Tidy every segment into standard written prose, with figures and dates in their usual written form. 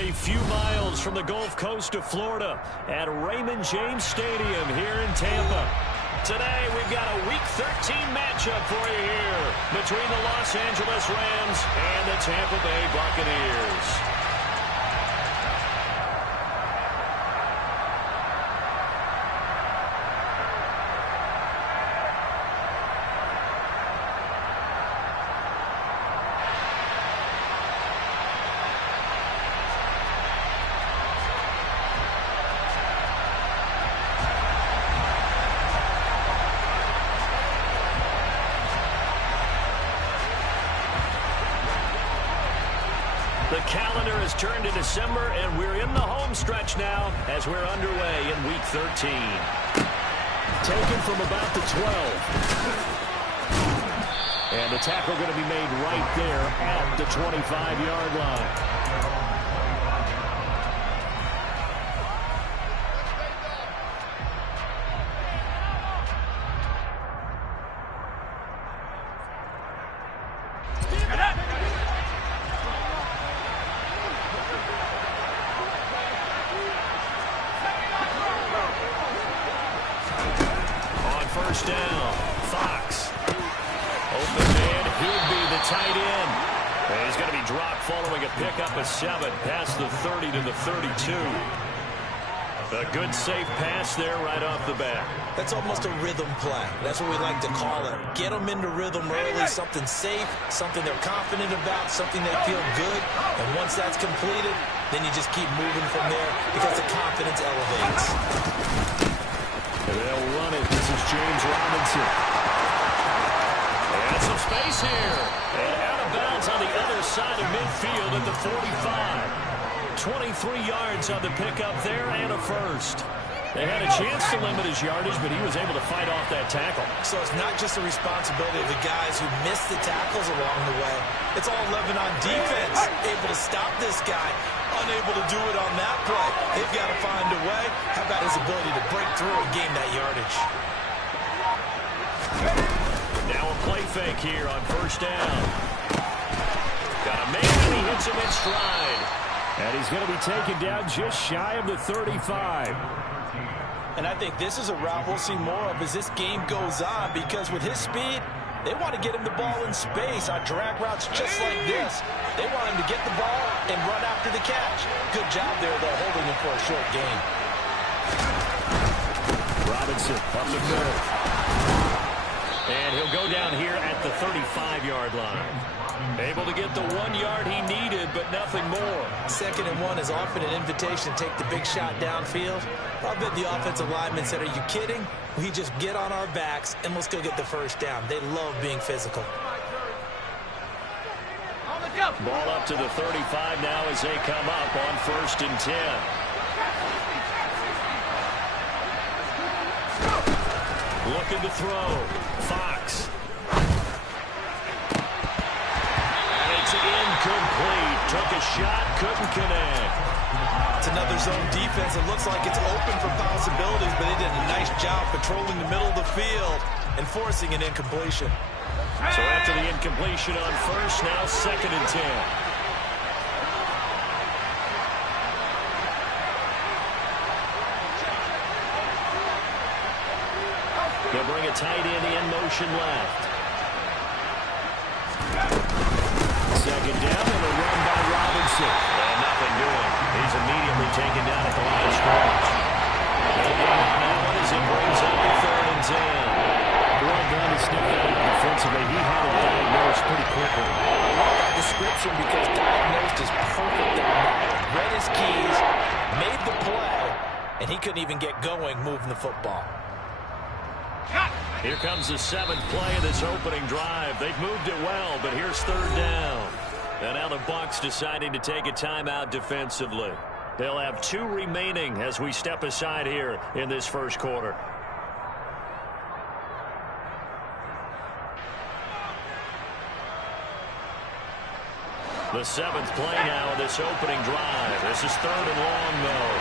a few miles from the Gulf Coast of Florida at Raymond James Stadium here in Tampa. Today, we've got a Week 13 matchup for you here between the Los Angeles Rams and the Tampa Bay Buccaneers. The calendar has turned to December, and we're in the home stretch now as we're underway in Week 13. Taken from about the 12. And the tackle going to be made right there at the 25-yard line. First down, Fox. Open man, he'll be the tight end. And he's going to be dropped following a pickup of 7 past the 30 to the 32. A good safe pass there right off the bat. That's almost a rhythm play. That's what we like to call it. Get them into rhythm early, something safe, something they're confident about, something they feel good. And once that's completed, then you just keep moving from there because the confidence elevates. They'll run it. This is James Robinson. And some space here. And out of bounds on the other side of midfield at the 45. 23 yards on the pickup there and a first. They had a chance to limit his yardage, but he was able to fight off that tackle. So it's not just the responsibility of the guys who missed the tackles along the way. It's all 11 on defense. Able to stop this guy. Unable to do it on that play. They've got to find a way. How about his ability to break through and gain that yardage? Now a play fake here on first down. Got a man and he hits him in stride. And he's going to be taken down just shy of the 35. And I think this is a route we'll see more of as this game goes on, because with his speed, they want to get him the ball in space on drag routes just like this. They want him to get the ball and run after the catch. Good job there, though, holding him for a short gain. Robinson up the middle. And he'll go down here at the 35-yard line. Able to get the 1 yard he needed, but nothing more. 2nd and 1 is often an invitation to take the big shot downfield. I bet the offensive lineman said, are you kidding? We just get on our backs and let's go get the first down. They love being physical. Ball up to the 35 now as they come up on 1st and 10. Looking to throw. Fox. Incomplete. Took a shot, couldn't connect. It's another zone defense. It looks like it's open for possibilities, but they did a nice job patrolling the middle of the field and forcing an incompletion. So after the incompletion on first, now 2nd and 10. They'll bring a tight end in motion left. 2nd down and a run by Robinson. And nothing doing. He's immediately taken down at the line of scrimmage. They'll get on that one as it brings up the 3rd and 10. Well done to sniff that out defensively. He had it diagnosed pretty quickly. I love that description because diagnosed is perfect on that. Read his keys, made the play, and he couldn't even get going moving the football. Here comes the 7th play of this opening drive. They've moved it well, but here's 3rd down. And now the Bucs deciding to take a timeout defensively. They'll have 2 remaining as we step aside here in this first quarter. The 7th play now of this opening drive. This is 3rd and long, though.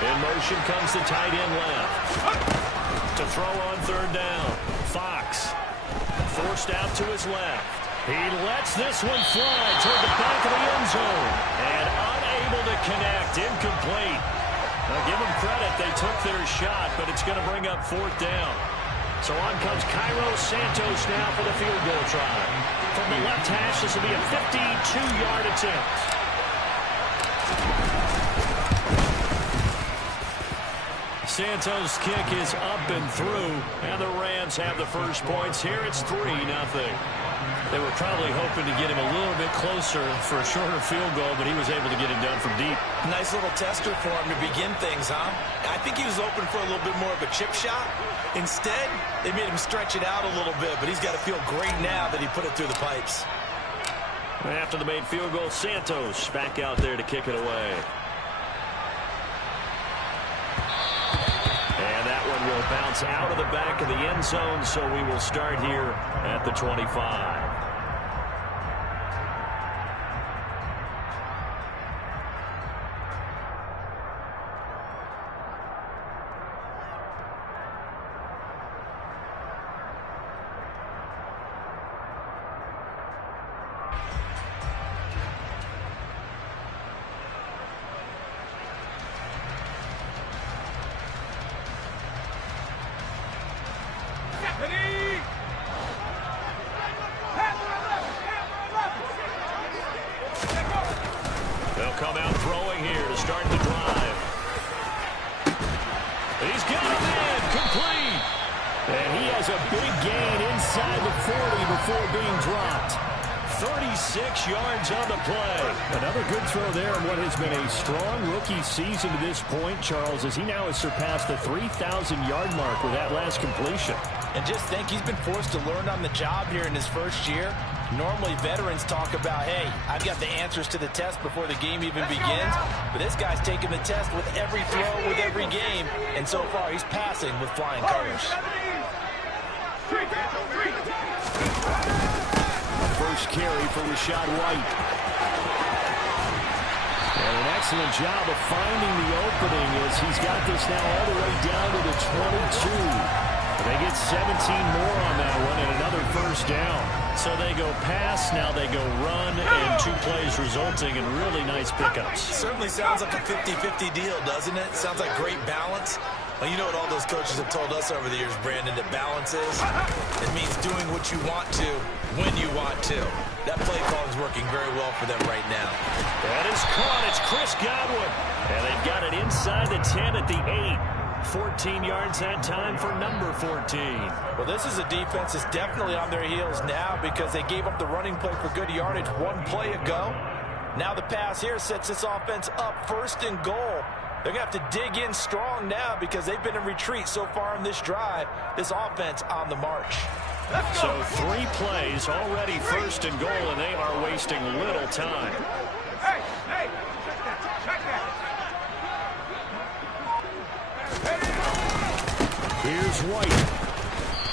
In motion comes the tight end left. to throw on third down. Fox forced out to his left. He lets this one fly toward the back of the end zone. And unable to connect. Incomplete. Now give them credit. They took their shot, but it's going to bring up fourth down. So on comes Cairo Santos now for the field goal try. From the left hash, this will be a 52-yard attempt. Santos' kick is up and through, and the Rams have the first points here. It's 3-0. They were probably hoping to get him a little bit closer for a shorter field goal, but he was able to get it done from deep. Nice little tester for him to begin things, huh? I think he was open for a little bit more of a chip shot. Instead, they made him stretch it out a little bit, but he's got to feel great now that he put it through the pipes. After the made field goal, Santos back out there to kick it away. And that one will bounce out of the back of the end zone, so we will start here at the 25. They'll come out throwing here to start the drive. He's got a man complete. And he has a big gain inside the 40 before being dropped. 36 yards on the play. Another good throw there in what has been a strong rookie season to this point, Charles, as he now has surpassed the 3,000-yard mark with that last completion. And just think, he's been forced to learn on the job here in his first year. Normally, veterans talk about, hey, I've got the answers to the test before the game even begins. But this guy's taking the test with every throw, with every game. And so far, he's passing with flying colors. First carry for Rachaad White. And an excellent job of finding the opening as he's got this now all the way down to the 22. They get 17 more on that one and another first down. So they go pass, now they go run, and 2 plays resulting in really nice pickups. Certainly sounds like a 50-50 deal, doesn't it? Sounds like great balance. Well, you know what all those coaches have told us over the years, Brandon, that balance is? It means doing what you want to when you want to. That play call is working very well for them right now. That is caught. It's Chris Godwin. And they've got it inside the 10 at the 8. 14 yards that time for number 14. Well, this is a defense that's definitely on their heels now because they gave up the running play for good yardage 1 play ago. Now the pass here sets this offense up first and goal. They're going to have to dig in strong now because they've been in retreat so far in this drive. This offense on the march. So 3 plays already first and goal, and they are wasting little time. Hey, check that. Here's White.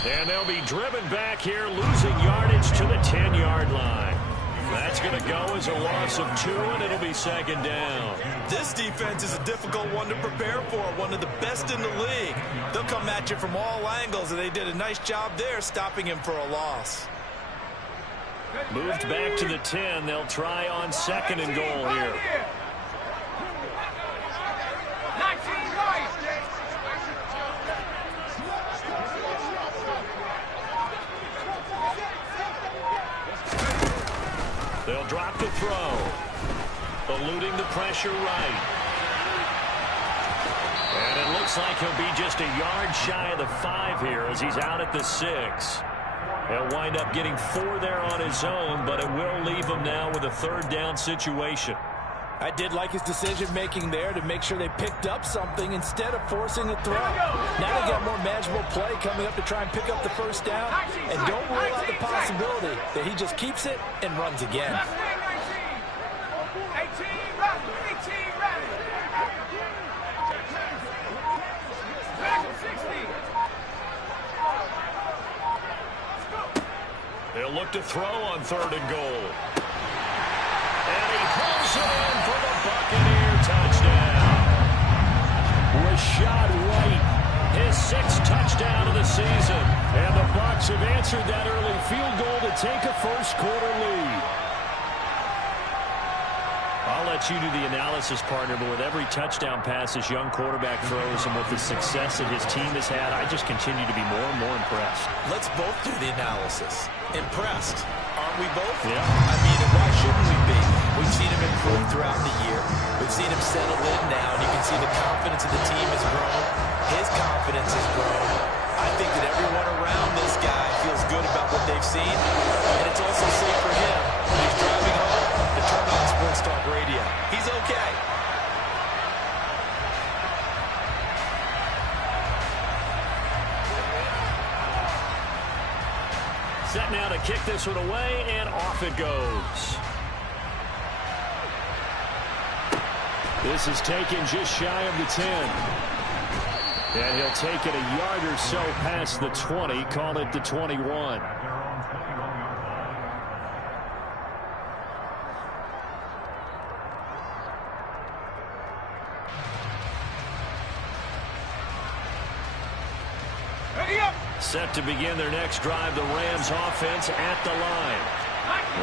And they'll be driven back here, losing yardage to the 10-yard line. That's going to go as a loss of 2, and it'll be second down. This defense is a difficult one to prepare for, one of the best in the league. They'll come at you from all angles, and they did a nice job there stopping him for a loss. Moved back to the 10. They'll try on second and goal here. 19 right. They'll drop the throw. Eluding the pressure right. And it looks like he'll be just a yard shy of the 5 here as he's out at the 6. He'll wind up getting 4 there on his own, but it will leave him now with a third down situation. I did like his decision-making there to make sure they picked up something instead of forcing a throw. Now they got more manageable play coming up to try and pick up the first down. And don't rule out the possibility that he just keeps it and runs again. 18 ready. Back to 60. They'll look to throw on third and goal. And he pulls it in for the Buccaneer touchdown. Rachaad White, his 6th touchdown Bucs have answered that early field goal to take a first-quarter lead. I'll let you do the analysis, partner, but with every touchdown pass this young quarterback throws and with the success that his team has had, I just continue to be more and more impressed. Let's both do the analysis. Impressed. Aren't we both? Yeah. I mean, why shouldn't we be? We've seen him improve throughout the year. We've seen him settle in now, and you can see the confidence of the team has grown. His confidence has grown. I think that everyone around this guy feels good about what they've seen, and it's also safe for him when he's driving home to turn on Sports Talk Radio. He's okay. Set now to kick this one away, and off it goes. This is taken just shy of the 10. And he'll take it a yard or so past the 20, call it the 21. Set to begin their next drive, the Rams offense at the line.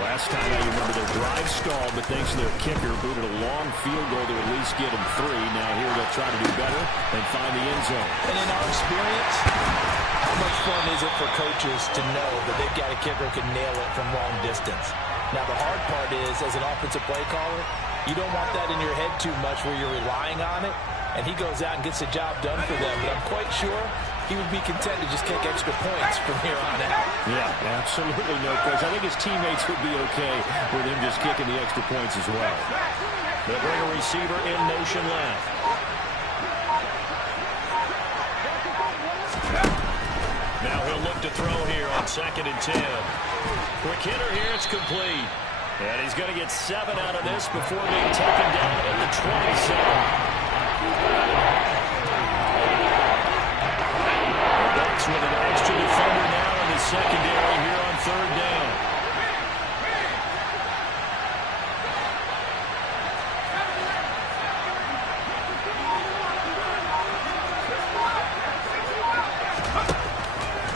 Last time I remember their drive stalled, but thanks to their kicker, booted a long field goal to at least get them 3. Now here they'll try to do better and find the end zone. And in our experience, how much fun is it for coaches to know that they've got a kicker who can nail it from long distance? Now the hard part is, as an offensive play caller, you don't want that in your head too much where you're relying on it, and he goes out and gets the job done for them. But I'm quite sure he would be content to just kick extra points from here on out. Yeah, absolutely no question. I think his teammates would be okay with him just kicking the extra points as well. They'll bring a receiver in motion left. Now he'll look to throw here on 2nd and 10. Quick hitter here, it's complete. And he's going to get 7 out of this before being taken down at the 27. With an extra defender now in the secondary here on 3rd down.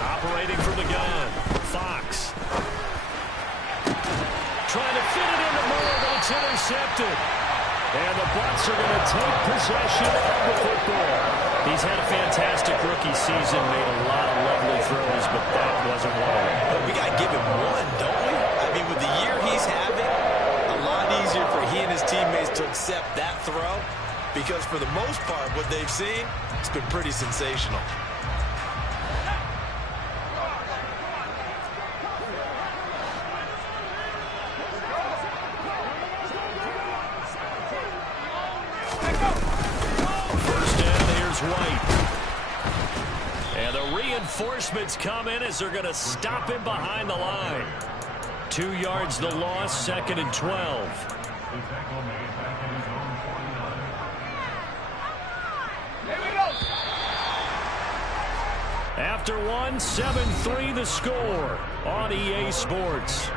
Operating from the gun, Fox. Trying to fit it into Moore, but it's intercepted. And the Bucs are going to take possession of the football. He's had a fantastic rookie season, made a lot of lovely throws, but that wasn't one of them. But we got to give him one, don't we? I mean, with the year he's having, a lot easier for he and his teammates to accept that throw, because for the most part, what they've seen, it's been pretty sensational. Reinforcements come in as they're going to stop him behind the line. 2 yards the loss, 2nd and 12. After 1, 7-3 the score on EA Sports.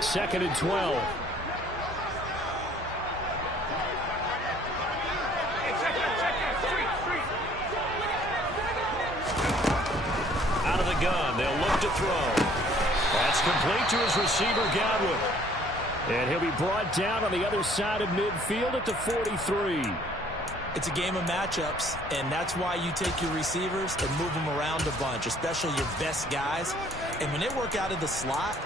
Second and 12. Out of the gun, they'll look to throw. That's complete to his receiver, Godwin. And he'll be brought down on the other side of midfield at the 43. It's a game of matchups, and that's why you take your receivers and move them around a bunch, especially your best guys. And when they work out of the slot,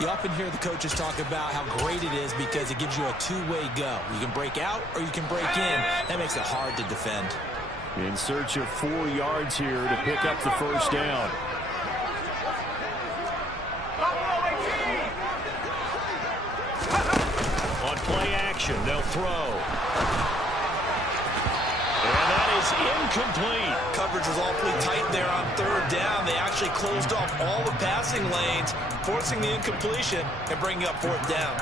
you often hear the coaches talk about how great it is because it gives you a two-way go. You can break out or you can break in. That makes it hard to defend. In search of 4 yards here to pick up the first down. On play action, they'll throw. And that is incomplete. Coverage was awfully tight there on 3rd down. They actually closed off all the passing lanes, forcing the incompletion and bringing up 4th down.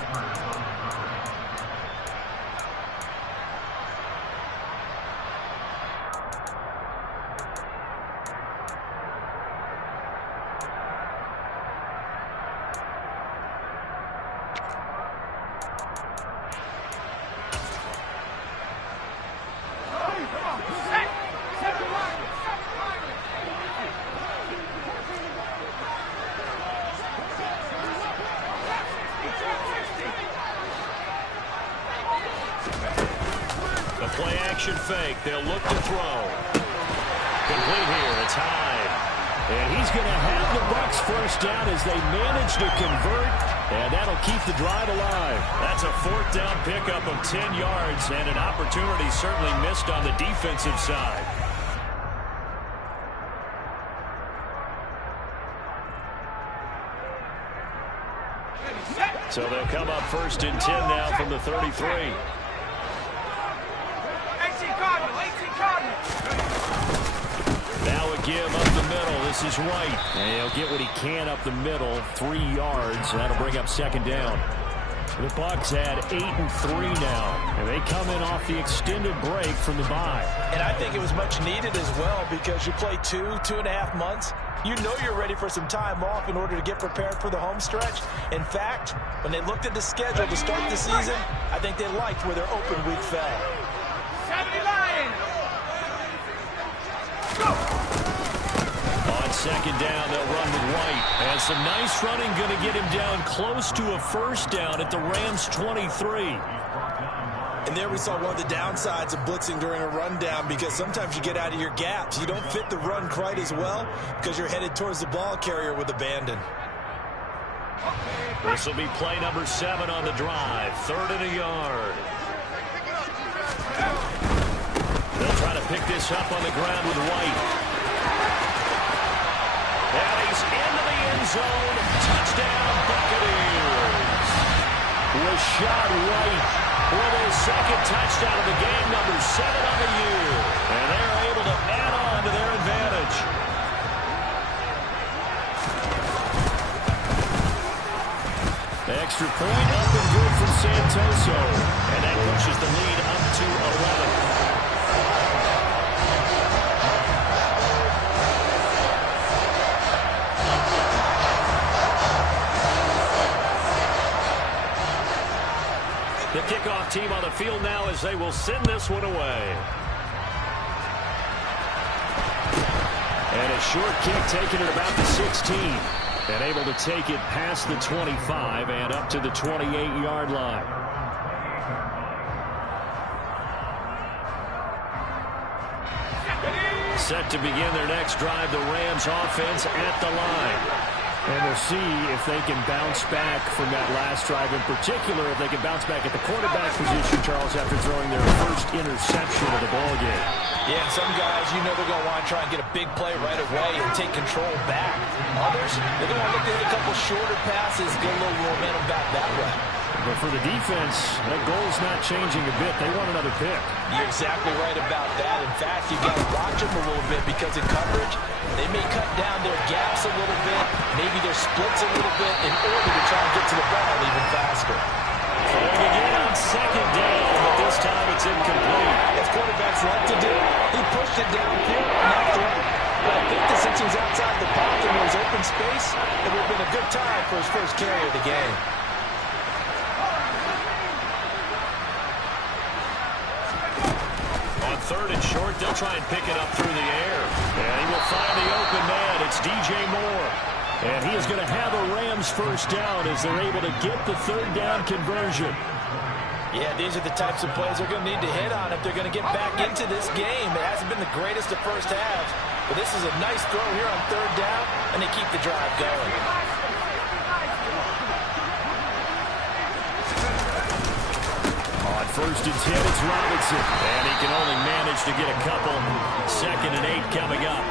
play action fake. They'll look to throw. Complete here. It's Hyde. And he's going to have the Bucs first down as they manage to convert. And that'll keep the drive alive. That's a fourth down pickup of 10 yards. And an opportunity certainly missed on the defensive side. So they'll come up first and 10 now from the 33. 18 Cardinal, 18 Cardinal. Now a give up the middle. This is White. And he'll get what he can up the middle. 3 yards. That'll bring up second down. The Bucs had 8-3 now. And they come in off the extended break from the bye. And I think it was much needed as well because you play 2.5 months. You know you're ready for some time off in order to get prepared for the home stretch. In fact, when they looked at the schedule to start the season, I think they liked where their open week fell. 70 Lions. Go. On second down, they'll run with White. And some nice running going to get him down close to a first down at the Rams' 23. And there we saw one of the downsides of blitzing during a rundown because sometimes you get out of your gaps. You don't fit the run quite as well because you're headed towards the ball carrier with abandon. This will be play number 7 on the drive. 3rd and a yard. They'll try to pick this up on the ground with White. And he's into the end zone. Touchdown, Buccaneers. Rashad White with his second touchdown of the game, number 7 on the year. And they're able to add on to their advantage. The extra point up and good from Santoso. And that pushes the lead up to 11. The kickoff team on the field now as they will send this one away. And a short kick taken at about the 16. And able to take it past the 25 and up to the 28-yard line. Set to begin their next drive, the Rams offense at the line. And we'll see if they can bounce back from that last drive. In particular, if they can bounce back at the quarterback position, Charles, after throwing their first interception of the ballgame. Yeah, and some guys, you know they're going to want to try and get a big play right away and take control back. Others, they're going to look to hit a couple shorter passes, get a little momentum back that way. But for the defense, that goal's not changing a bit. They want another pick. You're exactly right about that. In fact, you've got to watch them a little bit because in coverage, they may cut down their gaps a little bit, maybe their splits a little bit in order to try and get to the ball even faster. Throwing again on second down, but this time it's incomplete. As quarterbacks like to do, he pushed it downfield on that throw. But I think that since he was outside the pocket and there was open space, it would have been a good time for his first carry of the game. On 3rd and short, they'll try and pick it up through the air. And he will find the open man. It's DJ Moore. And he is going to have a Rams first down as they're able to get the 3rd down conversion. Yeah, these are the types of plays they're going to need to hit on if they're going to get back into this game. It hasn't been the greatest of first halves, but this is a nice throw here on 3rd down, and they keep the drive going. On 1st and 10, it's Robinson. And he can only manage to get a couple. 2nd and 8 coming up.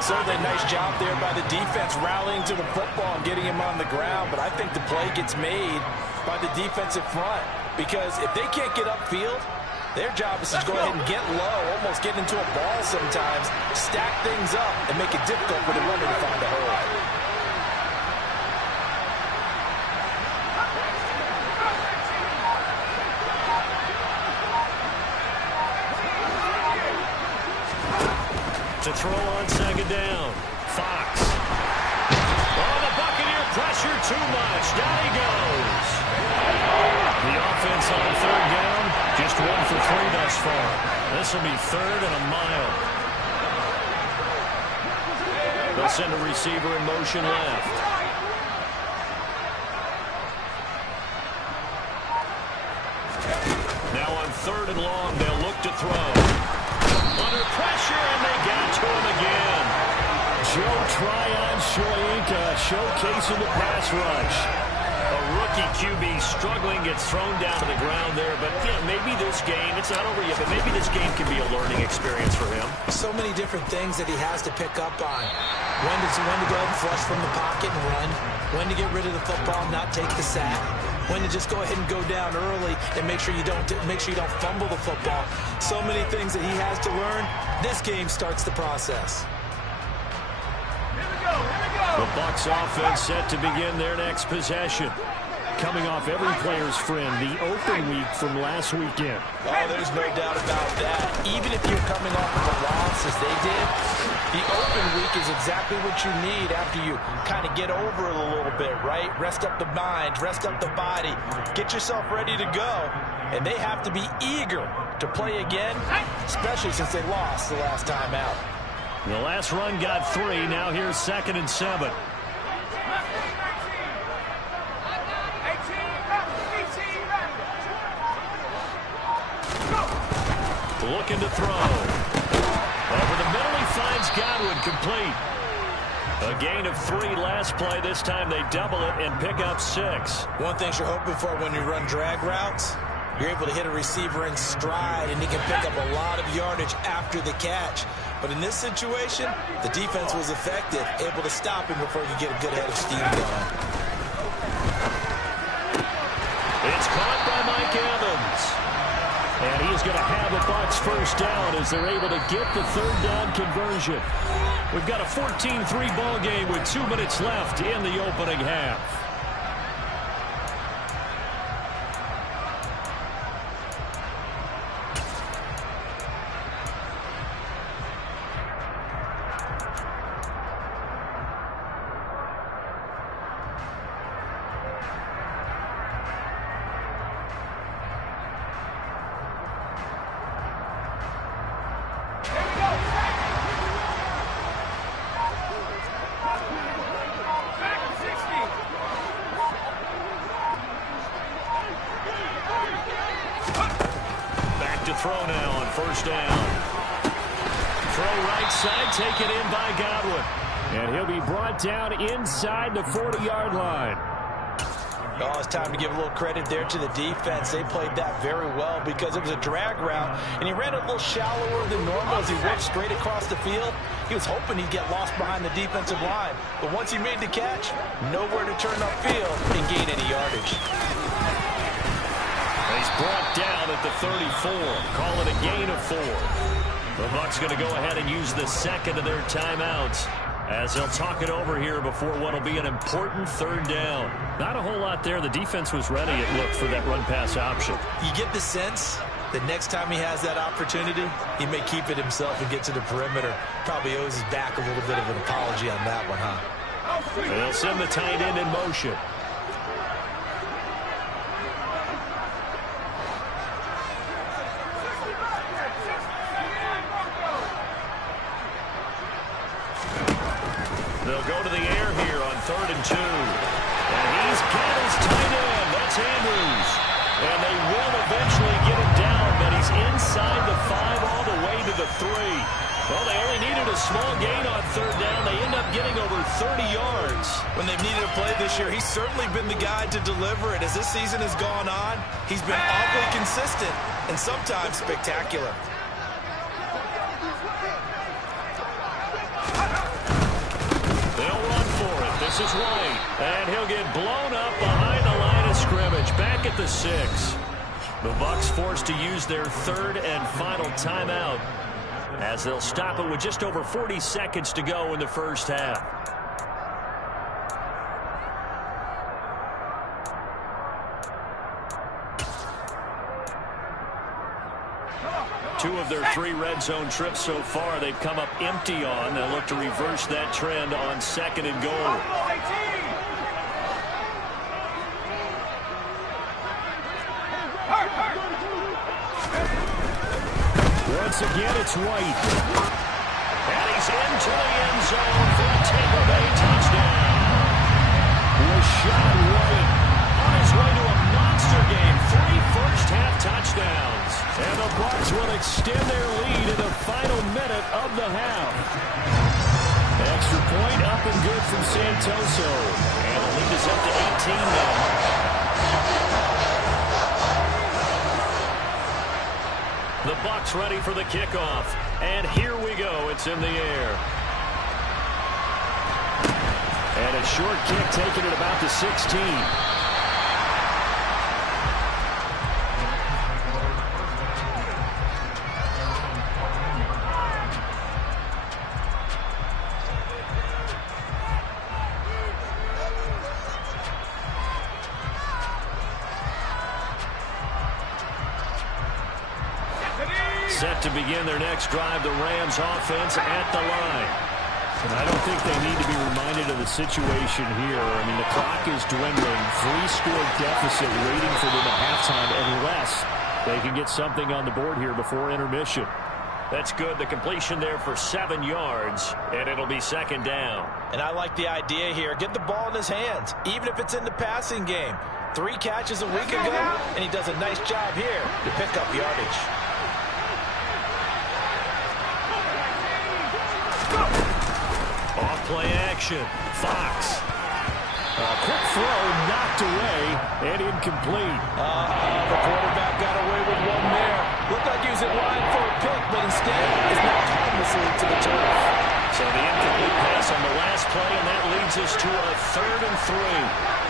Certainly a nice job there by the defense rallying to the football and getting him on the ground, but I think the play gets made by the defensive front because if they can't get upfield, their job is to go ahead and get low, almost get into a ball sometimes, stack things up, and make it difficult for the runner to find a hole. To throw on 2nd down. Fox. Oh, the Buccaneer pressure too much. Down he goes. The offense on 3rd down, just 1 for 3 thus far. This will be 3rd and a mile. They'll send a receiver in motion left. Now on 3rd and long. They'll look to throw. Under pressure, and they got to him again. Joe Tryon-Shoyinka showcasing the pass rush. A rookie QB struggling, gets thrown down to the ground there. But, maybe this game, it's not over yet, but maybe this game can be a learning experience for him. So many different things that he has to pick up on. When to go ahead and flush from the pocket and run. When to get rid of the football and not take the sack. When to just go ahead and go down early and make sure you don't fumble the football. So many things that he has to learn. This game starts the process. The Bucs offense set to begin their next possession. Coming off every player's friend, the open week from last weekend. Oh, there's no doubt about that. Even if you're coming off of a loss as they did, the open week is exactly what you need after you kind of get over it a little bit, right? Rest up the mind, rest up the body, get yourself ready to go. And they have to be eager to play again, especially since they lost the last time out. The last run got 3. Now here's 2nd and 7. Looking to throw. Over the middle, he finds Godwin, complete. A gain of 3 last play. This time they double it and pick up 6. One thing you're hoping for when you run drag routes, you're able to hit a receiver in stride, and he can pick up a lot of yardage after the catch. But in this situation, the defense was effective, able to stop him before he could get a good head of steam going. It's caught by Mike Evans. And he's going to have a Bucs first down as they're able to get the 3rd down conversion. We've got a 14-3 ball game with 2 minutes left in the opening half. Throw now on 1st down. Throw right side, taken in by Godwin. And he'll be brought down inside the 40-yard line. Oh, it's time to give a little credit there to the defense. They played that very well because it was a drag route, and he ran a little shallower than normal as he worked straight across the field. He was hoping he'd get lost behind the defensive line. But once he made the catch, nowhere to turn upfield and gain any yardage. He's brought down at the 34. Call it a gain of 4. The Bucs going to go ahead and use the 2nd of their timeouts as they'll talk it over here before what will be an important 3rd down. Not a whole lot there. The defense was ready, it looked, for that run-pass option. You get the sense that next time he has that opportunity, he may keep it himself and get to the perimeter. Probably owes his back a little bit of an apology on that one, huh? They'll send the tight end in motion. They'll go to the air here on 3rd and 2. And he's got his tight end. That's Andrews. And they will eventually get him down, but he's inside the 5 all the way to the 3. Well, they only needed a small gain on 3rd down. They end up getting over 30 yards. When they've needed a play this year, he's certainly been the guy to deliver it. As this season has gone on, he's been awfully consistent and sometimes spectacular. This is White, and he'll get blown up behind the line of scrimmage, back at the 6. The Bucs forced to use their 3rd and final timeout as they'll stop it with just over 40 seconds to go in the first half. Two of their 3 red zone trips so far, they've come up empty on. They'll look to reverse that trend on 2nd and goal. Once again, it's White. And he's into the end zone for a Tampa Bay touchdown. Rashad White on his way to a monster game. 3 first-half touchdowns. extend their lead in the final minute of the half. Extra point up and good from Santoso. And the lead is up to 18 now. The Bucs ready for the kickoff. And here we go. It's in the air. And a short kick taken at about the 16. Set to begin their next drive, the Rams offense at the line. And I don't think they need to be reminded of the situation here. I mean, the clock is dwindling. 3-score deficit waiting for them at halftime unless they can get something on the board here before intermission. That's good. The completion there for 7 yards, and it'll be second down. And I like the idea here. Get the ball in his hands, even if it's in the passing game. 3 catches a week ago, and he does a nice job here to pick up yardage. Off-play action. Fox. A quick throw knocked away and incomplete. The quarterback got away with one there. Looked like he was in line for a pick, but instead is now harmlessly to the turf. So the incomplete pass on the last play, and that leads us to a 3rd and 3.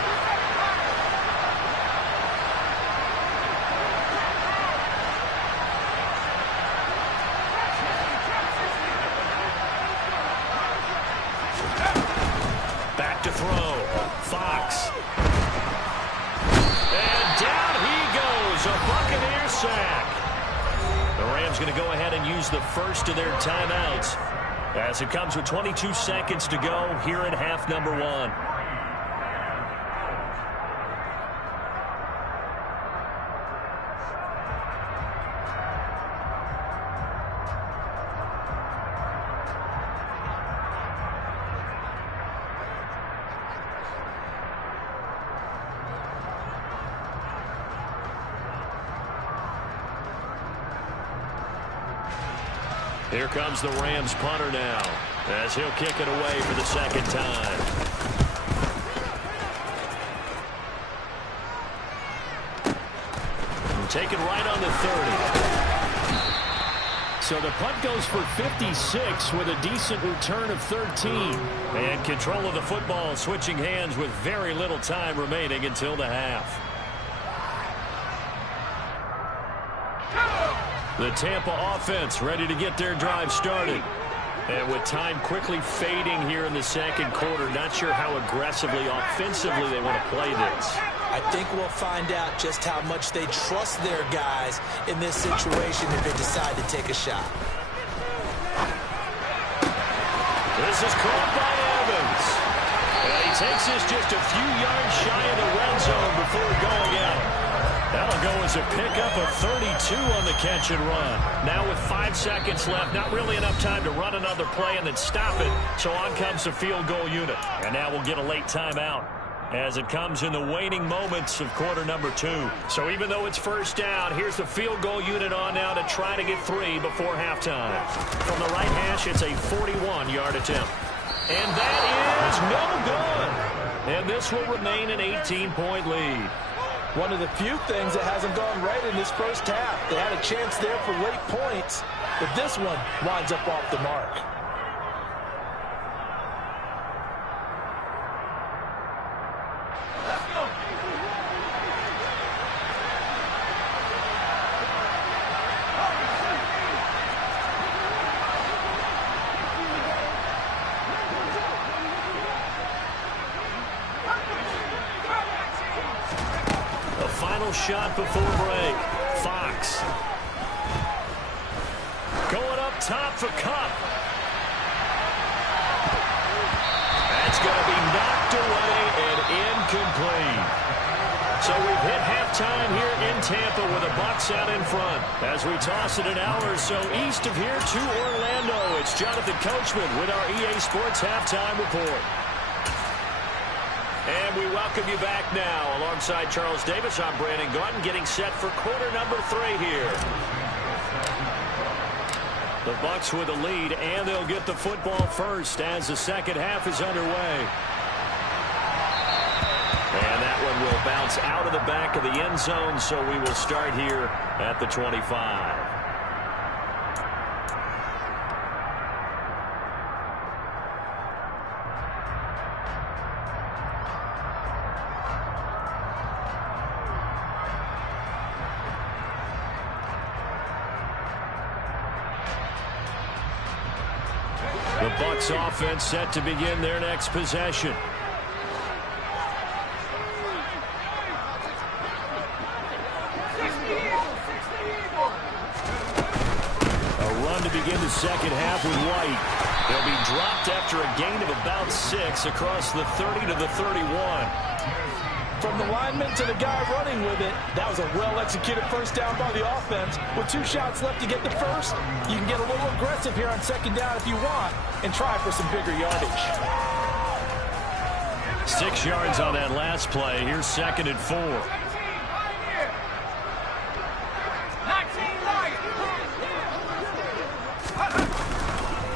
To throw. Fox. And down he goes. A Buccaneer sack. The Rams going to go ahead and use the first of their timeouts as it comes with 22 seconds to go here in half number 1. Here comes the Rams punter now as he'll kick it away for the second time. And taken right on the 30. So the punt goes for 56 with a decent return of 13. And control of the football switching hands with very little time remaining until the half. The Tampa offense ready to get their drive started. And with time quickly fading here in the second quarter, not sure how aggressively, offensively they want to play this. I think we'll find out just how much they trust their guys in this situation if they decide to take a shot. This is caught by Evans. And he takes this just a few yards shy of the red zone before going out. That'll go as a pickup of 32 on the catch and run. Now with 5 seconds left, not really enough time to run another play and then stop it. So on comes the field goal unit. And now we'll get a late timeout as it comes in the waning moments of quarter number 2. So even though it's first down, here's the field goal unit on now to try to get 3 before halftime. From the right hash, it's a 41-yard attempt. And that is no good. And this will remain an 18-point lead. One of the few things that hasn't gone right in this first half. They had a chance there for late points, but this one winds up off the mark. Shot before break. Fox. Going up top for Cup. That's going to be knocked away and incomplete. So we've hit halftime here in Tampa with the Bucs out in front. As we toss it an hour or so east of here to Orlando, it's Jonathan Coachman with our EA Sports Halftime Report. And we welcome you back now. Alongside Charles Davis, I'm Brandon Gaudin, getting set for quarter number 3 here. Bucks with a lead, and they'll get the football first as the second half is underway. And that one will bounce out of the back of the end zone, so we will start here at the 25. The Bucks offense set to begin their next possession. A run to begin the second half with White. He'll be dropped after a gain of about 6 across the 30 to the 31. From the lineman to the guy running with it, that was a well-executed first down by the offense. With 2 shots left to get the first, you can get a little aggressive here on second down if you want and try for some bigger yardage. 6 yards on that last play. Here's 2nd and 4.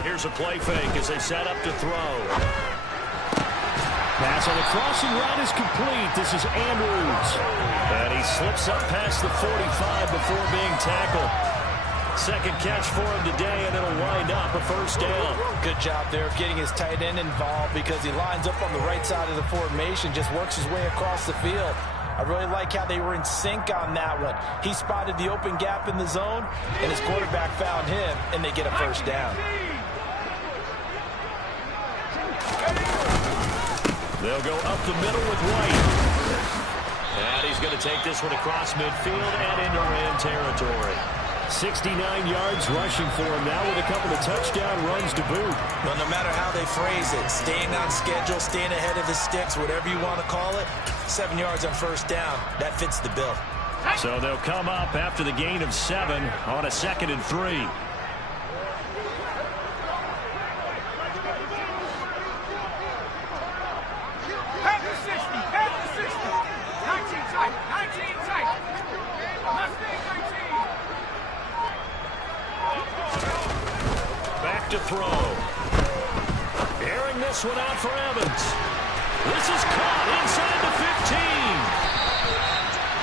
Here's a play fake as they set up to throw. Pass on the crossing route is complete. This is Andrews. And he slips up past the 45 before being tackled. Second catch for him today, and it'll wind up a first down. Good job there of getting his tight end involved because he lines up on the right side of the formation, just works his way across the field. I really like how they were in sync on that one. He spotted the open gap in the zone, and his quarterback found him, and they get a first down. They'll go up the middle with White. And he's going to take this one across midfield and into Ram territory. 69 yards rushing for him now with a couple of touchdown runs to boot. Well, no matter how they phrase it, staying on schedule, staying ahead of the sticks, whatever you want to call it, 7 yards on first down, that fits the bill. So they'll come up after the gain of 7 on a 2nd and 3. Back to throw. Airing this one out for Evans. This is caught inside the 15.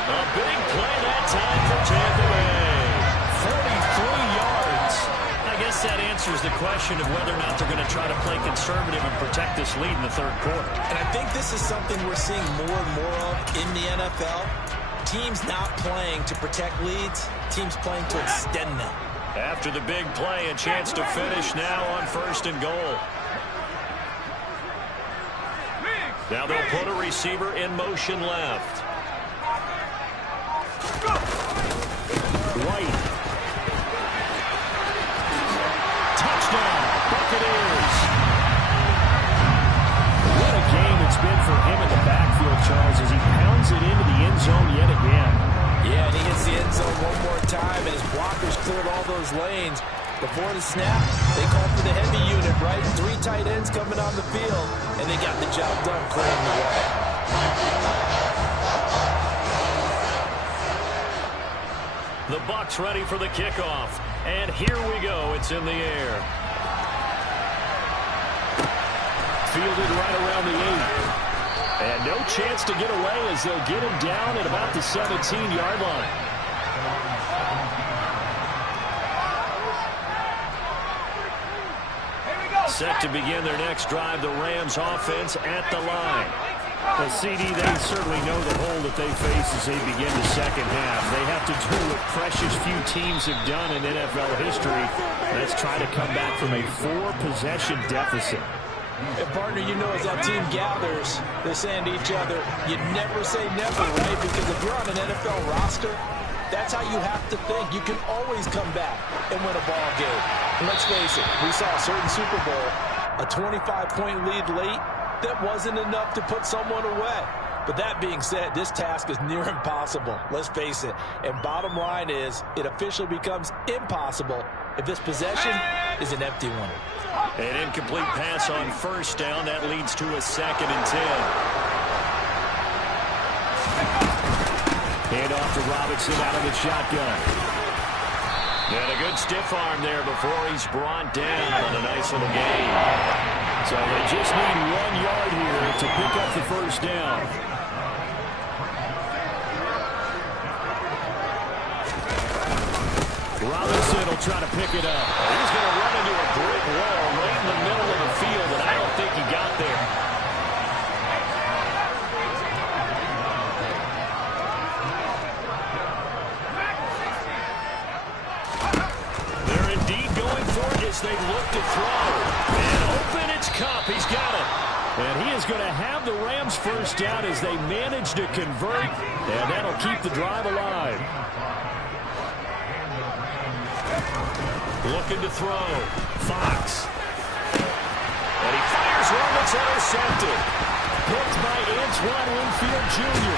A big play that time for Tampa Bay. 43 yards. I guess that answers the question of whether or not they're going to try to play conservative and protect this lead in the third quarter. And I think this is something we're seeing more and more of in the NFL. Teams not playing to protect leads, teams playing to extend them. After the big play, a chance to finish now on 1st and goal. Now they'll put a receiver in motion left. White. Touchdown, Buccaneers. What a game it's been for him in the backfield, Charles, as he pounds it into the end zone yet again. Yeah, and he hits the end zone one more time, and his blockers cleared all those lanes. Before the snap, they called for the heavy unit, right? 3 tight ends coming on the field, and they got the job done clearing the way. The Bucs ready for the kickoff, and here we go. It's in the air. Fielded right around the 8. And no chance to get away as they'll get him down at about the 17-yard line. Set to begin their next drive, the Rams offense at the line. Well, CD, they certainly know the hole that they face as they begin the second half. They have to do what precious few teams have done in NFL history. Let's try to come back from a 4-possession deficit. And partner, you know, as that team gathers, they're saying to each other, you never say never, right? Because if you're on an NFL roster, that's how you have to think. You can always come back and win a ball game. And let's face it, we saw a certain Super Bowl, a 25-point lead late, that wasn't enough to put someone away. But that being said, this task is near impossible. Let's face it. And bottom line is, it officially becomes impossible if this possession is an empty one. An incomplete pass on 1st down. That leads to a 2nd and 10. Hand off to Robinson out of the shotgun. And a good stiff arm there before he's brought down on a nice little gain. So they just need 1 yard here to pick up the first down. Robinson will try to pick it up. He's going to run into a brick wall right in the middle of the field, and I don't think he got there. They're indeed going for it as they look to throw. And open, it's Kupp. He's got it. And he is going to have the Rams first down as they manage to convert, and that'll keep the drive alive. Looking to throw. Fox. And he fires one that's intercepted. Picked by Antoine Winfield Jr.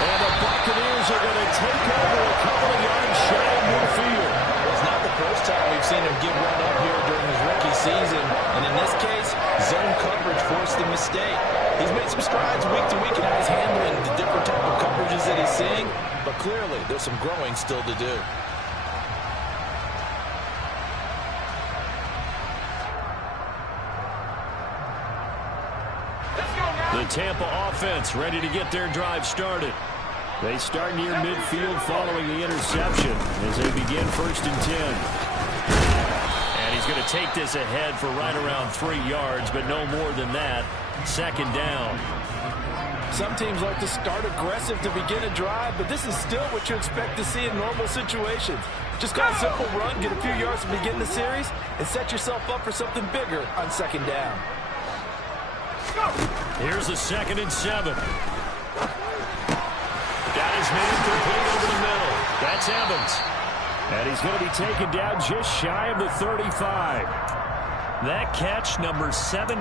And the Buccaneers are going to take over a couple of yards shy of midfield. It's not the first time we've seen him give one up here during his rookie season. And in this case, zone coverage forced the mistake. He's made some strides week to week in how he's handling the different type of coverages that he's seeing. But clearly, there's some growing still to do. The Tampa offense ready to get their drive started. They start near midfield following the interception as they begin 1st and 10. And he's going to take this ahead for right around 3 yards, but no more than that. 2nd down. Some teams like to start aggressive to begin a drive, but this is still what you expect to see in normal situations. Just got a simple run, get a few yards to begin the series, and set yourself up for something bigger on 2nd down. Here's the 2nd and 7. Got his man complete over the middle. That's Evans. And he's going to be taken down just shy of the 35. That catch, number 750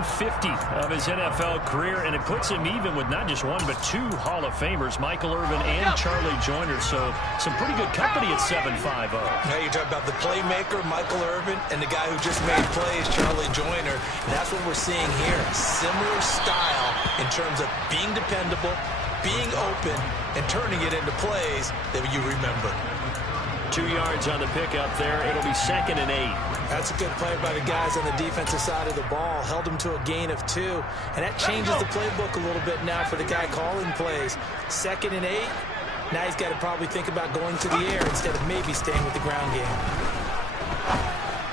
of his NFL career, and it puts him even with not just one but 2 Hall of Famers, Michael Irvin and Charlie Joyner. So some pretty good company at 7'5". Now you're talking about the playmaker, Michael Irvin, and the guy who just made plays, Charlie Joyner. And that's what we're seeing here. Similar style in terms of being dependable, being open, and turning it into plays that you remember. 2 yards on the pickup there. It'll be 2nd and 8. That's a good play by the guys on the defensive side of the ball. Held him to a gain of 2. And that changes the playbook a little bit now for the guy calling plays. 2nd and 8. Now he's got to probably think about going to the air instead of maybe staying with the ground game.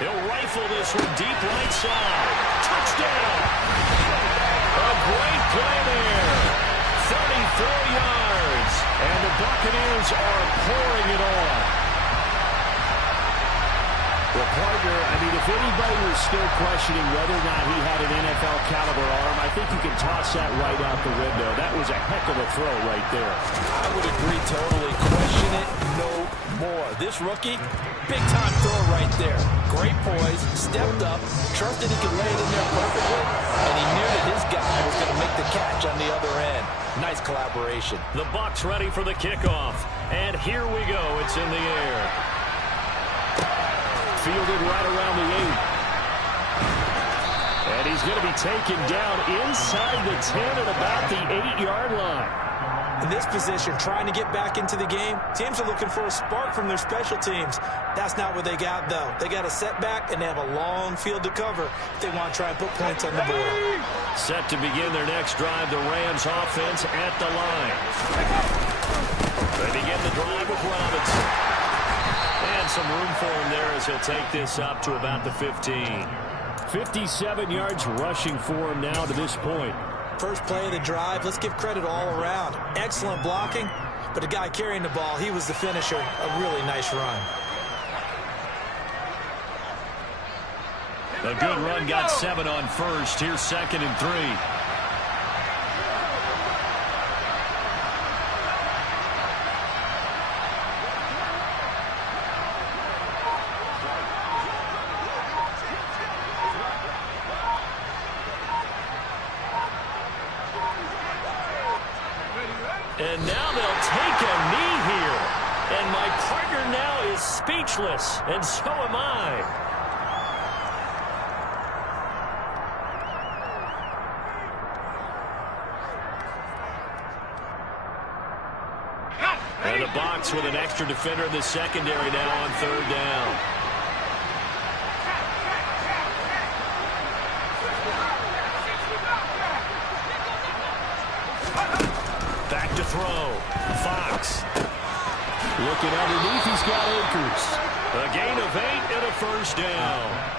He'll rifle this one deep right side. Touchdown! A great play there. 34 yards. And the Buccaneers are pouring it on. Well, partner, I mean, if anybody was still questioning whether or not he had an NFL caliber arm, I think you can toss that right out the window. That was a heck of a throw right there. I would agree totally. Question it no more. This rookie, big-time throw right there. Great poise, stepped up, trusted he could lay it in there perfectly, and he knew that his guy was going to make the catch on the other end. Nice collaboration. The Bucs ready for the kickoff. And here we go. It's in the air. Fielded right around the 8. And he's going to be taken down inside the 10 at about the 8-yard line. In this position, trying to get back into the game, teams are looking for a spark from their special teams. That's not what they got, though. They got a setback, and they have a long field to cover if they want to try and put points on the board. Set to begin their next drive, the Rams offense at the line. They begin the drive with Robinson. And some room for him there as he'll take this up to about the 15. 57 yards rushing for him now to this point. First play of the drive, let's give credit all around. Excellent blocking, but the guy carrying the ball, he was the finisher. A really nice run. A good run, got 7 on first. Here's 2nd and 3. And now they'll take a knee here. And my partner now is speechless, and so am I. And the box with an extra defender in the secondary now on third down. Back to throw. Fox. Looking underneath, he's got Akers. A gain of 8 and a first down.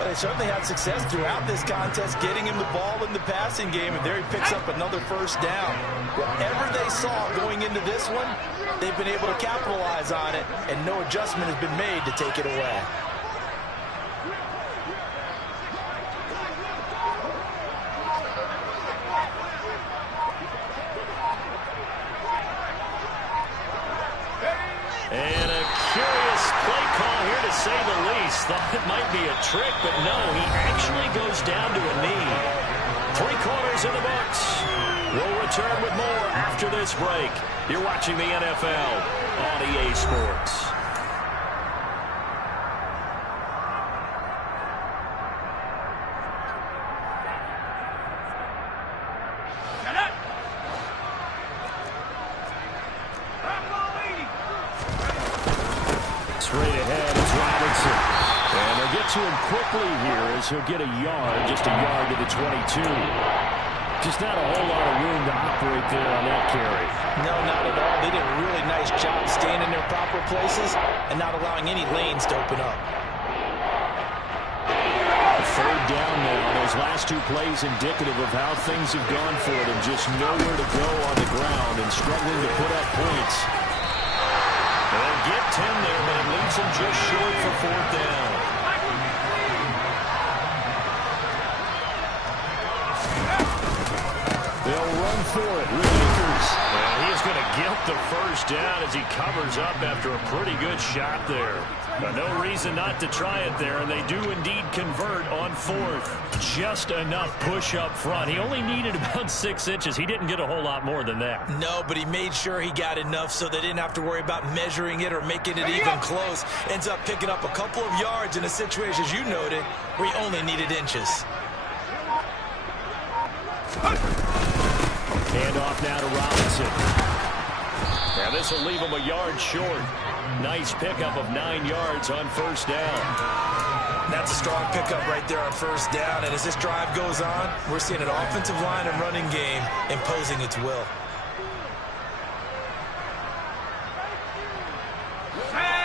They certainly had success throughout this contest getting him the ball in the passing game, and there he picks up another first down. Whatever they saw going into this one, they've been able to capitalize on it, and no adjustment has been made to take it away. And a curious play call here, to say the least. Thought it might be a trick, but no, he actually goes down to a knee. 3 quarters in the books. We'll return with more after this break. You're watching the NFL on EA Sports. Straight ahead is Robinson. And they'll get to him quickly here as he'll get a yard, just a yard to the 22. Just not a whole lot of room to operate there on that carry. No, not at all. They did a really nice job staying in their proper places and not allowing any lanes to open up. Third down now. Those last 2 plays indicative of how things have gone for them. Just nowhere to go on the ground and struggling to put up points. They'll get 10 there, but it leaves them just short for 4th down. They'll run for it with Akers. And he is going to get the first down as he covers up after a pretty good shot there. But no reason not to try it there, and they do indeed convert on 4th. Just enough push up front. He only needed about 6 inches. He didn't get a whole lot more than that. No, but he made sure he got enough so they didn't have to worry about measuring it or making it even close. Ends up picking up a couple of yards in a situation, as you noted, where he only needed inches. Handoff now to Robinson. Now this will leave him a yard short. Nice pickup of 9 yards on first down. That's a strong pickup right there on first down. And as this drive goes on, we're seeing an offensive line and running game imposing its will.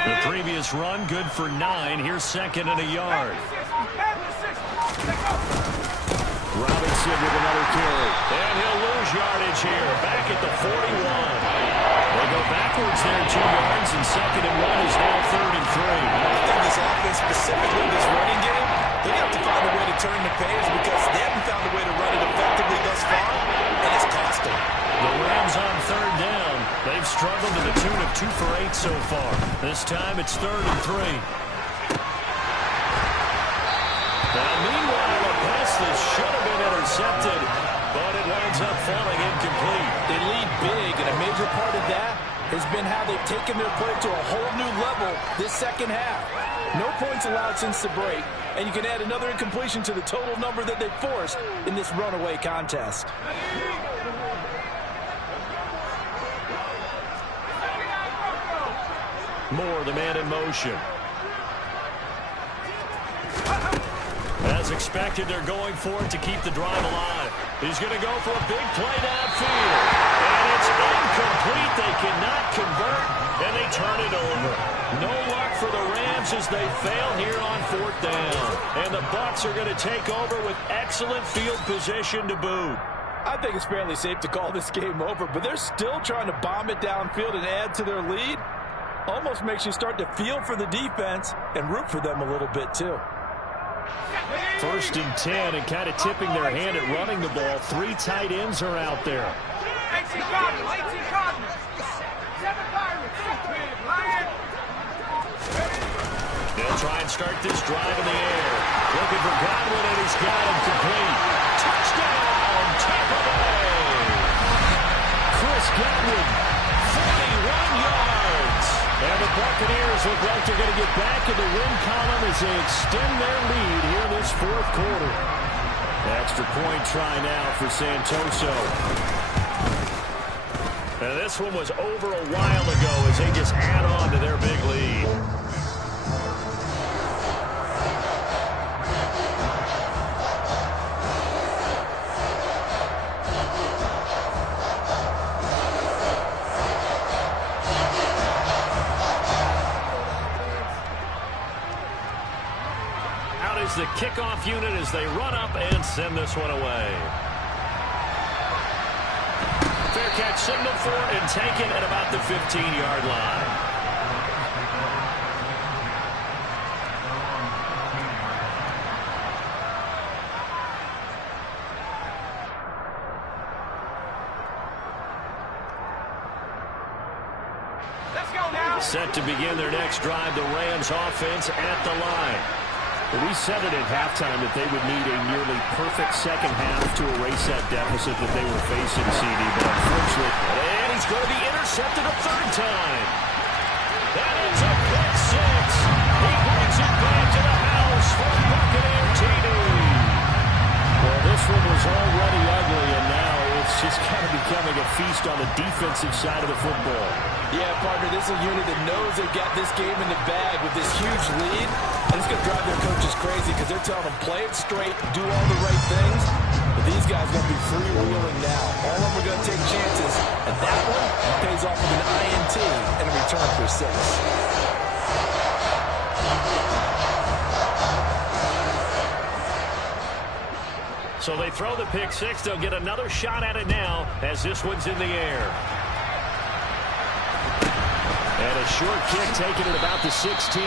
The previous run good for 9. Here's 2nd and a yard. Robinson with another carry. And he'll lose yardage here. Back at the 41. They go backwards there 2 yards, and 2nd and 1 is now 3rd and 3. I think this offense, specifically this running game, they have to find a way to turn the page because they haven't found a way to run it effectively thus far, and it's cost them. The Rams on 3rd down. They've struggled to the tune of 2 for 8 so far. This time it's 3rd and 3. Now, meanwhile, a pass that should have been intercepted, but it winds up falling incomplete. They lead big, and a major part of that has been how they've taken their play to a whole new level this second half. No points allowed since the break, and you can add another incompletion to the total number that they've forced in this runaway contest. Moore, the man in motion. As expected, they're going for it to keep the drive alive. He's going to go for a big play downfield. And it's incomplete. They cannot convert, and they turn it over. No luck for the Rams as they fail here on 4th down. And the Bucs are going to take over with excellent field position to boot. I think it's fairly safe to call this game over, but they're still trying to bomb it downfield and add to their lead. Almost makes you start to feel for the defense and root for them a little bit, too. 1st and 10, and kind of tipping their hand at running the ball. 3 tight ends are out there. 18 Cardinals, 18 Cardinals. 7 Pirates, 6 Lions. They'll try and start this drive in the air. Looking for Godwin, and he's got him complete. Touchdown, Tampa Bay. Chris Godwin, 41 yards. And the Buccaneers look like they're going to get back in the win column as they extend their lead here this 4th quarter. Extra point try now for Santoso. And this one was over a while ago as they just add on to their big lead. Out is the kickoff unit as they run up and send this one away. Fair catch signaled for and taken at about the 15-yard line. Let's go now. Set to begin their next drive, the Rams offense at the line. We said it at halftime that they would need a nearly perfect second half to erase that deficit that they were facing, CD. But unfortunately, and he's going to be intercepted a third time. That ends up pick six. He brings it back to the house for Buccaneer TD. Well, this one was already ugly, and now it's just kind of becoming a feast on the defensive side of the football. Yeah, partner, this is a unit that knows they've got this game in the bag with this huge lead. And it's going to drive their coaches crazy because they're telling them play it straight, do all the right things. But these guys are going to be freewheeling now. All of them are going to take chances. And that one pays off with an INT and a return for 6. So they throw the pick six. They'll get another shot at it now as this one's in the air. And a short kick taken at about the 16.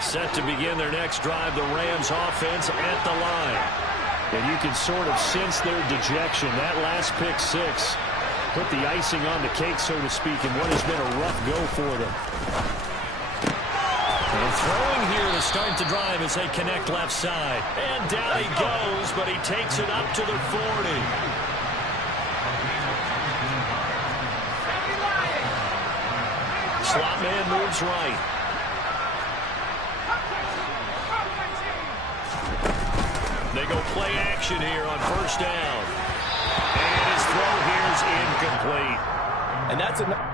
Set to begin their next drive, the Rams offense at the line. And you can sort of sense their dejection. That last pick six put the icing on the cake, so to speak, in what has been a rough go for them. And throwing here to start the drive as they connect left side. And down he goes, but he takes it up to the 40. Slot man moves right. They go play action here on first down. And his throw here is incomplete. And that's enough.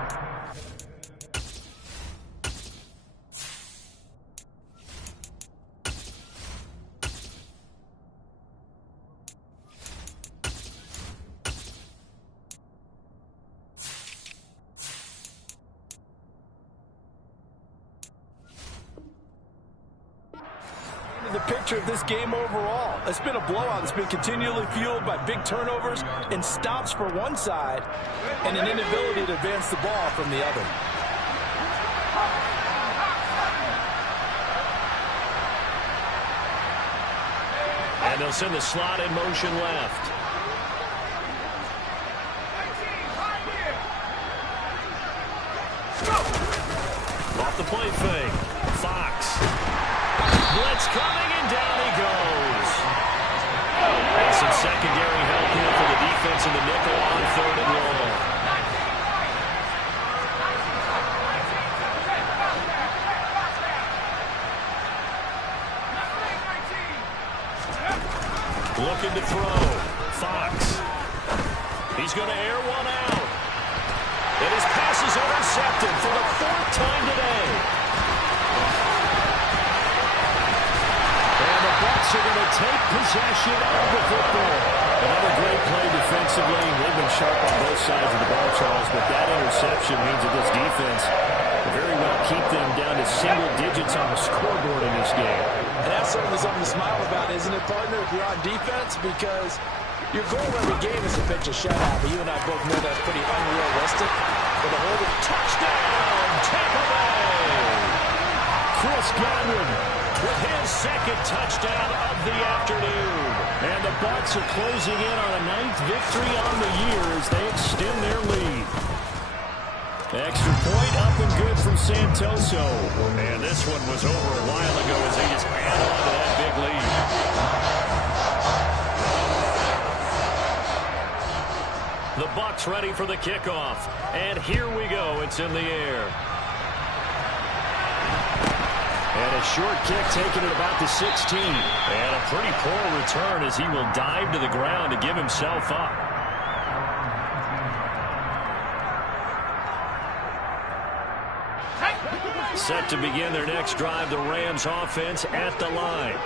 The picture of this game overall. It's been a blowout that's been continually fueled by big turnovers and stops for one side and an inability to advance the ball from the other. And they'll send the slot in motion left. Off the play fake. Fox. Blitz coming, and down he goes. And some secondary help here for the defense in the nickel on third and long. Looking to throw. Fox. He's going to air one out. And his pass is intercepted for the 4th time today. And the Bucs are going to take possession of the football. Another great play defensively. They've been sharp on both sides of the ball, Charles, but that interception means that this defense will very well keep them down to single digits on the scoreboard in this game. And that's certainly something to smile about, isn't it, partner, if you're on defense? Because your goal every game is to pitch a shutout, but you and I both know that's pretty unrealistic. But the whole touchdown, Tampa Bay! Chris Godwin with his 2nd touchdown of the afternoon. And the Bucs are closing in on a 9th victory on the year as they extend their lead. Extra point up and good from Santoso. And this one was over a while ago as they just add on to that big lead. The Bucs ready for the kickoff. And here we go. It's in the air. a short kick taken at about the 16. And a pretty poor return as he will dive to the ground to give himself up. Set to begin their next drive, the Rams offense at the line.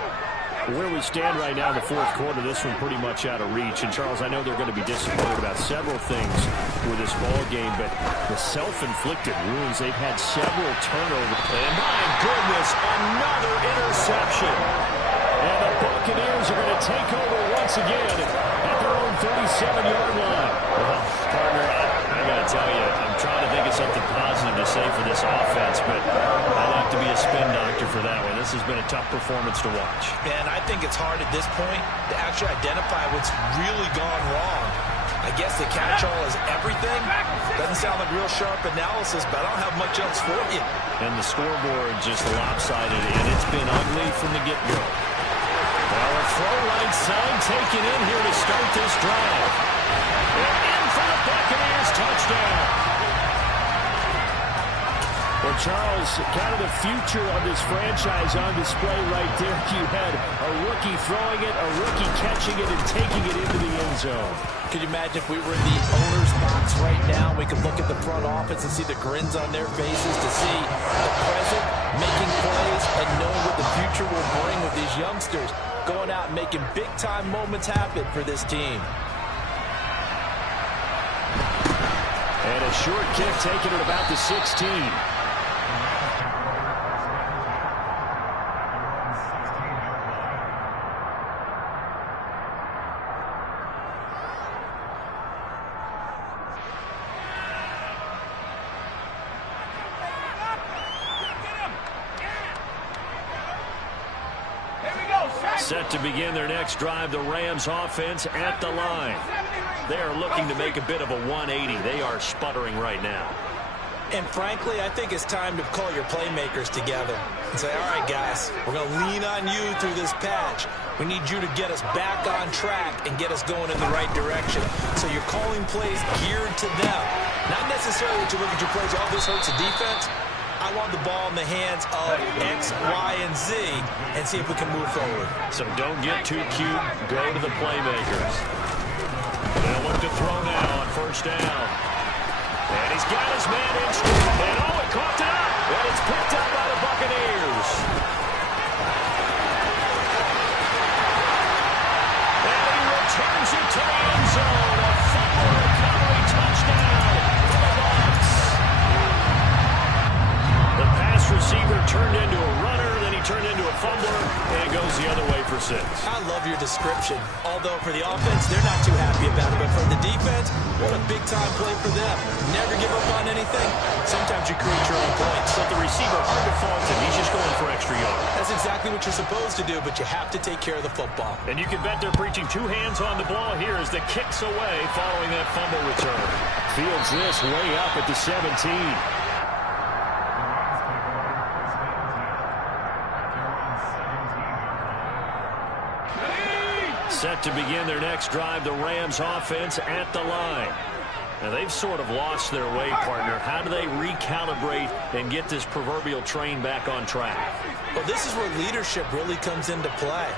Where we stand right now in the fourth quarter, this one pretty much out of reach. And, Charles, I know they're going to be disappointed about several things with this ball game, but the self-inflicted wounds, they've had several turnovers. And, my goodness, another interception. And the Buccaneers are going to take over once again at their own 37-yard line. Well, partner, I got to tell you, I'm trying to think of something positive to say for this offense, but I'd have to be a spin doctor for that one. This has been a tough performance to watch. And I think it's hard at this point to actually identify what's really gone wrong. I guess the catch-all is everything. Doesn't sound like real sharp analysis, but I don't have much else for you. And the scoreboard just lopsided, and it's been ugly from the get-go. Well, a throw right side taken in here to start this drive. And in for the Buccaneers, touchdown. Well, Charles, kind of the future of this franchise on display right there. You had a rookie throwing it, a rookie catching it, and taking it into the end zone. Could you imagine if we were in the owner's box right now, we could look at the front office and see the grins on their faces, to see the present making plays and knowing what the future will bring with these youngsters going out and making big-time moments happen for this team. And a short kick taken at about the 16. Set to begin their next drive, the Rams offense at the line. They are looking to make a bit of a 180. They are sputtering right now. And frankly, I think it's time to call your playmakers together and say, all right, guys, we're going to lean on you through this patch. We need you to get us back on track and get us going in the right direction. So you're calling plays geared to them. Not necessarily that you look at your plays, oh, this hurts the defense. I want the ball in the hands of X, Y, and Z and see if we can move forward. So don't get too cute. Go to the playmakers. They'll look to throw now on first down. And he's got his man in straight. And oh, it caught it up. And it's picked up by the Buccaneers. And he returns it to the end zone. A fumble recovery touchdown for the Bucs. The pass receiver turned into a runner, then he turned into a fumbler, and it goes the other way for 6. I love your description. Although for the offense, they're not too happy about it. But for the defense, what a big-time play for them. Never give up on anything. Sometimes you create your own points. But the receiver, hard to fault him. He's just going for extra yards. That's exactly what you're supposed to do, but you have to take care of the football. And you can bet they're preaching 2 hands on the ball here as the kick's away following that fumble return. Fields this way up at the 17. Set to begin their next drive, the Rams offense at the line. Now, they've sort of lost their way, partner. How do they recalibrate and get this proverbial train back on track? Well, this is where leadership really comes into play.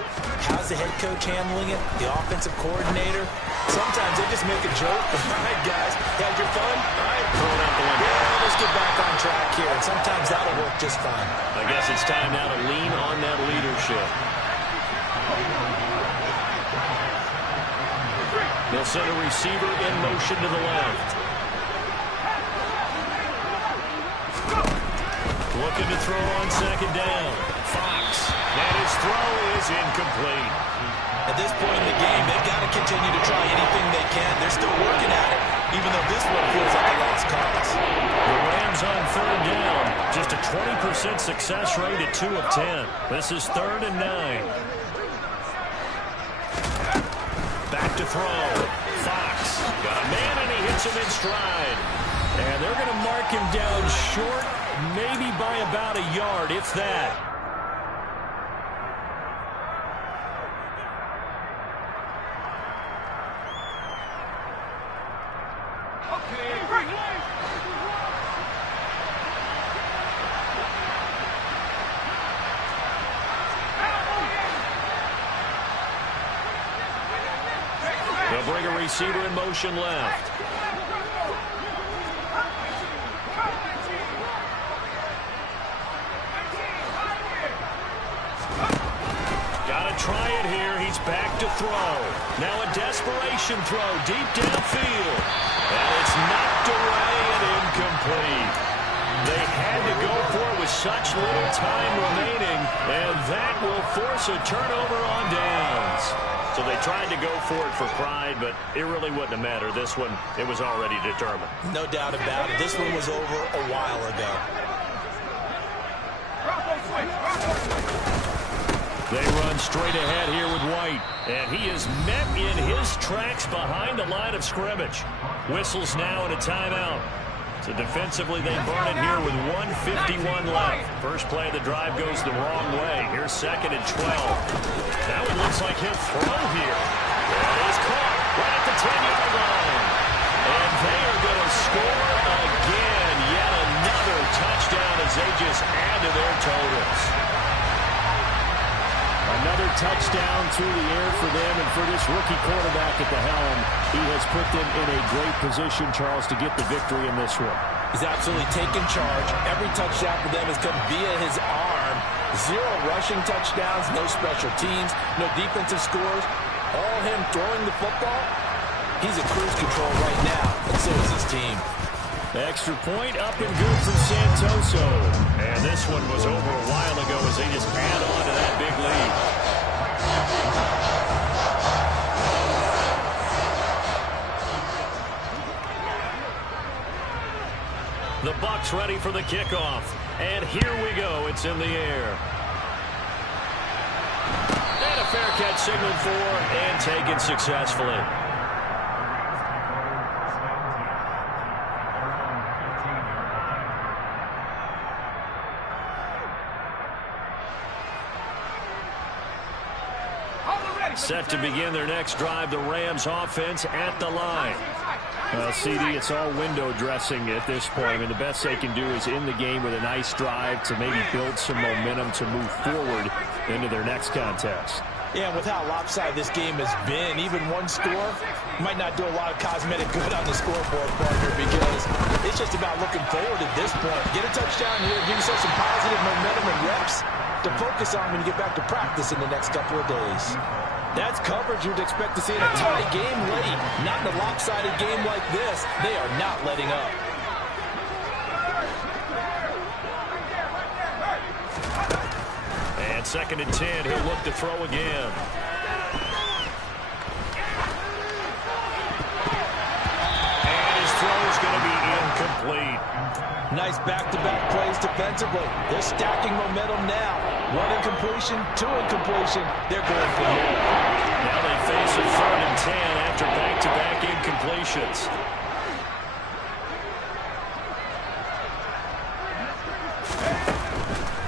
How's the head coach handling it? The offensive coordinator? Sometimes they just make a joke. All right, guys, had your fun? All right, throw it out the window. Yeah, let's get back on track here. And sometimes that'll work just fine. I guess it's time now to lean on that leadership. They'll send a receiver in motion to the left. Looking to throw on second down. Fox. And his throw is incomplete. At this point in the game, they've got to continue to try anything they can. They're still working at it, even though this one feels like a lost cause. The Rams on third down. Just a 20% success rate at 2 of 10. This is 3rd and 9. Back to throw. Fox got a man, and he hits him in stride. And they're going to mark him down short, maybe by about a yard, if that. They'll bring a receiver in motion left. Got to try it here. He's back to throw. Now a desperation throw deep downfield. And it's knocked away and incomplete. They had to go for it with such little time remaining, and that will force a turnover on downs. So they tried to go for it for pride, but it really wouldn't have mattered. This one, it was already determined. No doubt about it. This one was over a while ago. They run straight ahead here with White, and he is met in his tracks behind the line of scrimmage. Whistles now and a timeout. So defensively, they burn it here with 1:51 left. First play of the drive goes the wrong way. Here's 2nd and 12. That one looks like he'll throw here. That is caught right at the 10-yard line. And they are going to score again. Yet another touchdown as they just add to their totals. Another touchdown through the air for them, and for this rookie quarterback at the helm, he has put them in a great position, Charles, to get the victory in this one. He's absolutely taken charge. Every touchdown for them has come via his arm. 0 rushing touchdowns, no special teams, no defensive scores. All him throwing the football. He's at cruise control right now, and so is his team. Extra point up and good for Santoso. And this one was over a while ago as they just add on to that big lead. The Bucs ready for the kickoff. And here we go. It's in the air. And a fair catch signaled for and taken successfully. Set to begin their next drive, the Rams offense at the line. CD, it's all window dressing at this point. I mean, the best they can do is in the game with a nice drive to maybe build some momentum to move forward into their next contest. Yeah, and with how lopsided this game has been, even one score might not do a lot of cosmetic good on the scoreboard, partner, because it's just about looking forward at this point. Get a touchdown here, give yourself some positive momentum and reps to focus on when you get back to practice in the next couple of days. That's coverage you'd expect to see in a tie game late. Not in a lopsided game like this. They are not letting up. And 2nd and 10, he'll look to throw again. And his throw is going to be incomplete. Nice back-to-back plays defensively. They're stacking momentum now. 1 incompletion, 2 incompletion. They're going for it. Now they face a 3rd and 10 after back-to-back incompletions.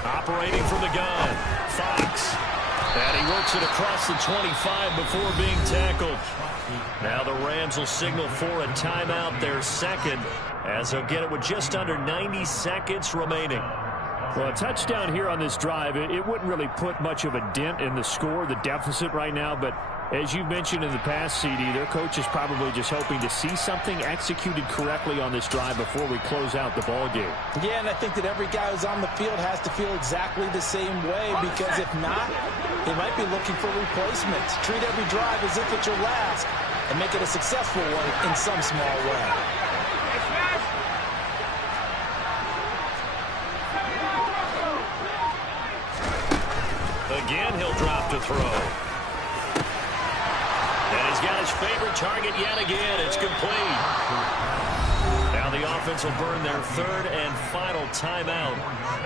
Operating from the gun, Fox. And he works it across the 25 before being tackled. Now the Rams will signal for a timeout, their 2nd, as they'll get it with just under 90 seconds remaining. Well, a touchdown here on this drive, it wouldn't really put much of a dent in the score, the deficit right now, but as you've mentioned in the past, CD, their coach is probably just hoping to see something executed correctly on this drive before we close out the ball game. Yeah, and I think that every guy who's on the field has to feel exactly the same way, because if not, they might be looking for replacements. Treat every drive as if it's your last and make it a successful one in some small way. Again, he'll drop to throw. And he's got his favorite target yet again. It's complete. Now the offense will burn their 3rd and final timeout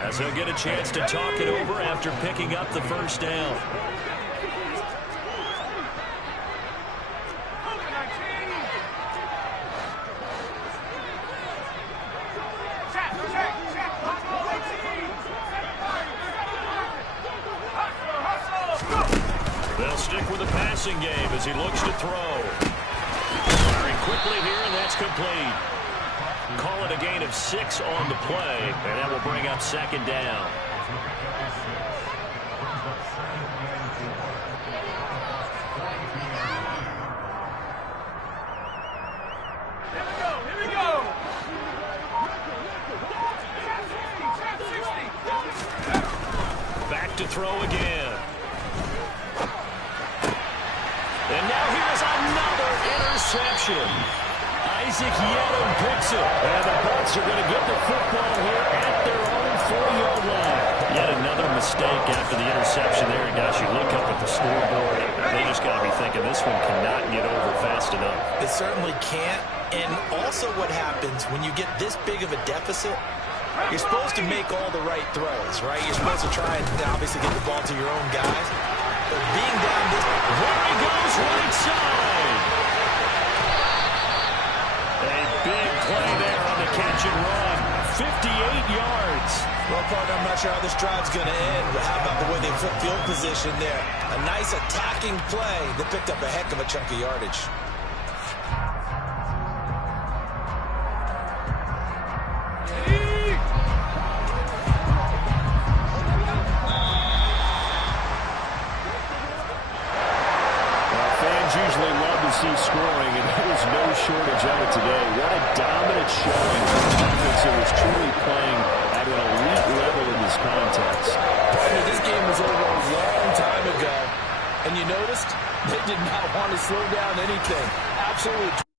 as they'll get a chance to talk it over after picking up the 1st down. They'll stick with the passing game as he looks to throw. Firing quickly here, and that's complete. Call it a gain of 6 on the play, and that will bring up 2nd down. to throw again. And now here's another interception. Isaac Yedem picks it. And the Bucs are going to get the football here at their own 4-yard line. Yet another mistake after the interception there. And gosh, you look up at the scoreboard, they just got to be thinking this one cannot get over fast enough. It certainly can't. And also what happens when you get this big of a deficit, you're supposed to make all the right throws, right? You're supposed to try and obviously get the ball to your own guys. But being down this... There he goes, right side. A big play there on the catch and run. 58 yards. Well, partner, I'm not sure how this drive's going to end, but how about the way they flip field position there? A nice attacking play that picked up a heck of a chunk of yardage. Usually love to see scoring, and there's no shortage of it today. What a dominant showing from an offense that was truly playing at an elite level in this contest. Partner, this game was over a long time ago, and you noticed they did not want to slow down anything. Absolutely.